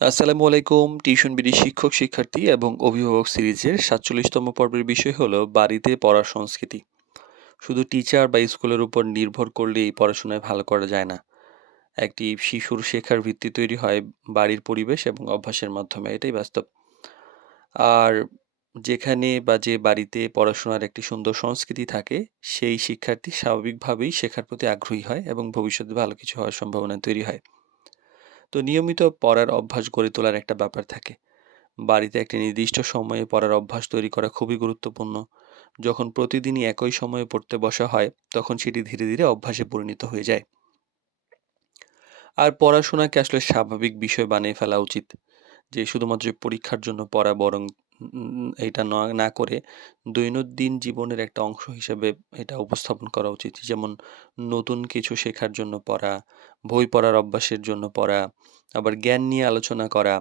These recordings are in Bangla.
আসসালামু আলাইকুম। টিউশন বিডি শিক্ষক, শিক্ষার্থী এবং অভিভাবক সিরিজের ৪৭তম পর্বের বিষয় হলো বাড়িতে পড়ার সংস্কৃতি। শুধু টিচার বা স্কুলের উপর নির্ভর করলেই পড়াশোনায় ভালো করা যায় না। একটি শিশুর শেখার ভিত্তি তৈরি হয় বাড়ির পরিবেশ এবং অভ্যাসের মাধ্যমে, এটাই বাস্তব। আর যেখানে বা যে বাড়িতে পড়াশোনার একটি সুন্দর সংস্কৃতি থাকে, সেই শিক্ষার্থী স্বাভাবিকভাবেই শেখার প্রতি আগ্রহী হয় এবং ভবিষ্যতে ভালো কিছু হওয়ার সম্ভাবনা তৈরি হয়। তো নিয়মিত পড়ার অভ্যাস গড়ে তোলার একটা ব্যাপার থাকে। বাড়িতে একটি নির্দিষ্ট সময়ে পড়ার অভ্যাস তৈরি করা খুবই গুরুত্বপূর্ণ। যখন প্রতিদিনই একই সময়ে পড়তে বসা হয়, তখন সেটি ধীরে ধীরে অভ্যাসে পরিণত হয়ে যায়। আর পড়াশোনাকে আসলে স্বাভাবিক বিষয় বানিয়ে ফেলা উচিত। যে শুধুমাত্র পরীক্ষার জন্য পড়া, বরং এটা না করে দৈনন্দিন জীবনের একটা অংশ হিসেবে এটা উপস্থাপন করা উচিত। যেমন নতুন কিছু শেখার জন্য পড়া, বই পড়ার অভ্যাসের জন্য পড়া, আবার জ্ঞান নিয়ে আলোচনা করা।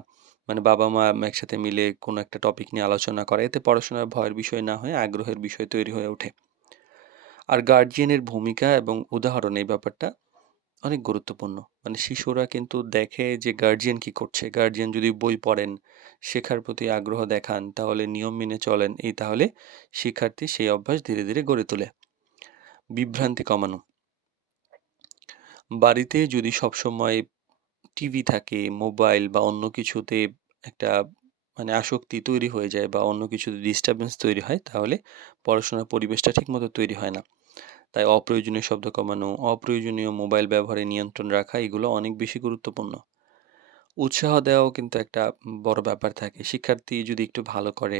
মানে বাবা-মা একসাথে মিলে কোনো একটা টপিক নিয়ে আলোচনা করা। এতে পড়াশোনার ভয়ের বিষয় না হয়ে আগ্রহের বিষয় তৈরি হয়ে ওঠে। আর গার্ডিয়ানের ভূমিকা এবং উদাহরণ, এই ব্যাপারটা অনেক গুরুত্বপূর্ণ। মানে শিশুরা কিন্তু দেখে যে গার্ডিয়ান কি করছে। গার্ডিয়ান যদি বই পড়েন, শেখার প্রতি আগ্রহ দেখান, তাহলে নিয়ম মেনে চলেন, তাহলে শিক্ষার্থী সেই অভ্যাস ধীরে ধীরে গড়ে তোলে। বিভ্রান্তি কমানো। বাড়িতে যদি সবসময় টিভি থাকে, মোবাইল বা অন্য কিছুতে একটা মানে আসক্তি তৈরি হয়ে যায় বা অন্য কিছুতে ডিস্টার্বেন্স তৈরি হয়, তাহলে পড়াশোনার পরিবেশটা ঠিকমতো তৈরি হয় না। তাই অপ্রয়োজনীয় শব্দ কমানো, অপ্রয়োজনীয় মোবাইল ব্যবহারে নিয়ন্ত্রণ রাখা, এগুলো অনেক বেশি গুরুত্বপূর্ণ। উৎসাহ দেওয়াও কিন্তু একটা বড় ব্যাপার থাকে। শিক্ষার্থী যদি একটু ভালো করে,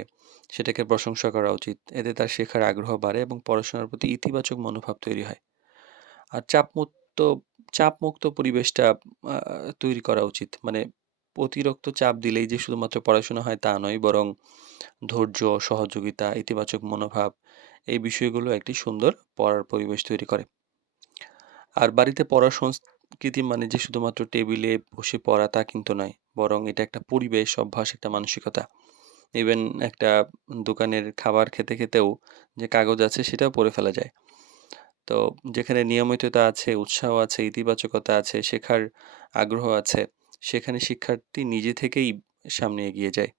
সেটাকে প্রশংসা করা উচিত। এতে তার শেখার আগ্রহ বাড়ে এবং পড়াশোনার প্রতি ইতিবাচক মনোভাব তৈরি হয়। আর চাপমুক্ত পরিবেশটা আ তৈরি করা উচিত। মানে অতিরিক্ত চাপ দিলেই যে শুধুমাত্র পড়াশোনা হয় তা নয়, বরং ধৈর্য, সহযোগিতা, ইতিবাচক মনোভাব, এই বিষয়গুলো একটি সুন্দর পড়ার পরিবেশ তৈরি করে। আর বাড়িতে পড়ার সংস্কৃতি মানে যে শুধুমাত্র টেবিলে বসে পড়া তা কিন্তু নয়। বরং এটা একটা পরিবেশ, অভ্যাস, একটা মানসিকতা। ইভেন একটা দোকানের খাবার খেতে খেতেও যে কাগজ আছে সেটাও পড়ে ফেলা যায়। তো যেখানে নিয়মিততা আছে, উৎসাহ আছে, ইতিবাচকতা আছে, শেখার আগ্রহ আছে, সেখানে শিক্ষার্থী নিজে থেকেই সামনে এগিয়ে যায়।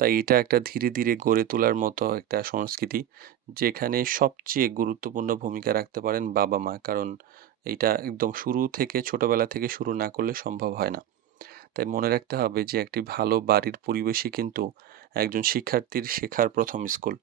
তাই এটা একটা ধীরে ধীরে গড়ে তোলার মতো একটা সংস্কৃতি, যেখানে সবচেয়ে গুরুত্বপূর্ণ ভূমিকা রাখতে পারেন বাবা-মা। কারণ এইটা একদম শুরু থেকে, ছোটবেলা থেকে শুরু না করলে সম্ভব হয় না। তাই মনে রাখতে হবে যে একটি ভালো বাড়ির পরিবেশই কিন্তু একজন শিক্ষার্থীর শেখার ১ম স্কুল।